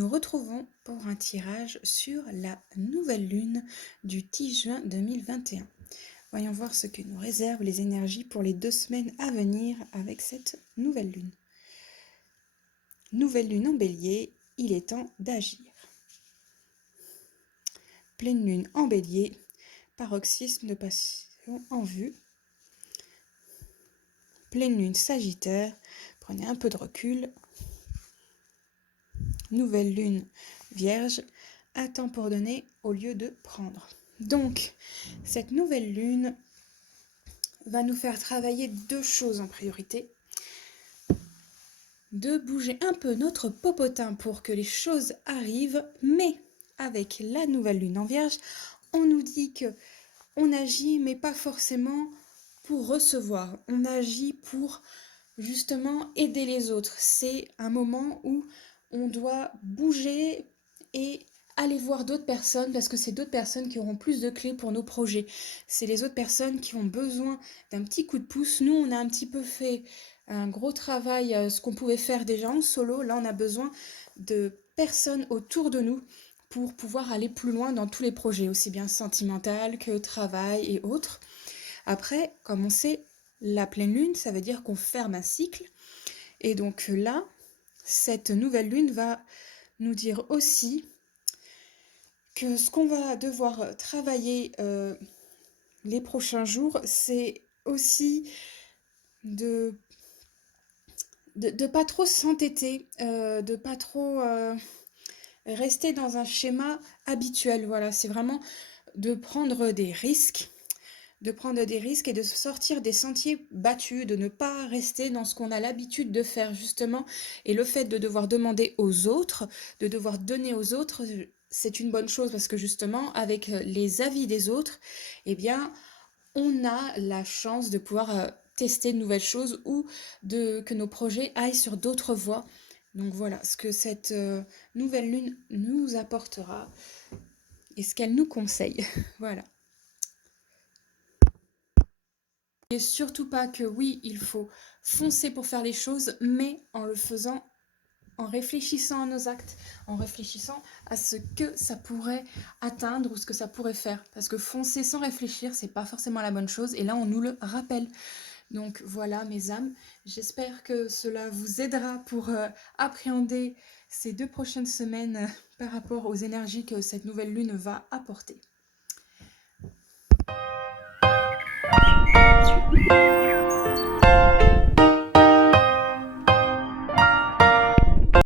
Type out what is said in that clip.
Nous retrouvons pour un tirage sur la nouvelle lune du 10 juin 2021. Voyons voir ce que nous réservent les énergies pour les 2 semaines à venir avec cette nouvelle lune. Nouvelle lune en bélier, il est temps d'agir. Pleine lune en bélier, paroxysme de passion en vue. Pleine lune sagittaire, prenez un peu de recul. Nouvelle lune vierge, à temps pour donner au lieu de prendre. Donc, cette nouvelle lune va nous faire travailler 2 choses en priorité. De bouger un peu notre popotin pour que les choses arrivent, mais avec la nouvelle lune en vierge, on nous dit que on agit, mais pas forcément pour recevoir. On agit pour justement aider les autres. C'est un moment où on doit bouger et aller voir d'autres personnes parce que c'est d'autres personnes qui auront plus de clés pour nos projets. C'est les autres personnes qui ont besoin d'un petit coup de pouce. Nous, on a un petit peu fait un gros travail, ce qu'on pouvait faire déjà en solo. Là, on a besoin de personnes autour de nous pour pouvoir aller plus loin dans tous les projets, aussi bien sentimental que travail et autres. Après, comme on sait, la pleine lune, ça veut dire qu'on ferme un cycle. Et donc là, cette nouvelle lune va nous dire aussi que ce qu'on va devoir travailler les prochains jours, c'est aussi de pas trop s'entêter, de pas trop rester dans un schéma habituel. Voilà, c'est vraiment de prendre des risques et de sortir des sentiers battus, de ne pas rester dans ce qu'on a l'habitude de faire justement. Et le fait de devoir demander aux autres, de devoir donner aux autres, c'est une bonne chose parce que justement, avec les avis des autres, eh bien, on a la chance de pouvoir tester de nouvelles choses ou que nos projets aillent sur d'autres voies. Donc voilà ce que cette nouvelle lune nous apportera et ce qu'elle nous conseille. Voilà. Et surtout pas que oui, il faut foncer pour faire les choses, mais en le faisant, en réfléchissant à nos actes, en réfléchissant à ce que ça pourrait atteindre ou ce que ça pourrait faire. Parce que foncer sans réfléchir, c'est pas forcément la bonne chose, et là on nous le rappelle. Donc voilà mes âmes, j'espère que cela vous aidera pour appréhender ces 2 prochaines semaines par rapport aux énergies que cette nouvelle lune va apporter.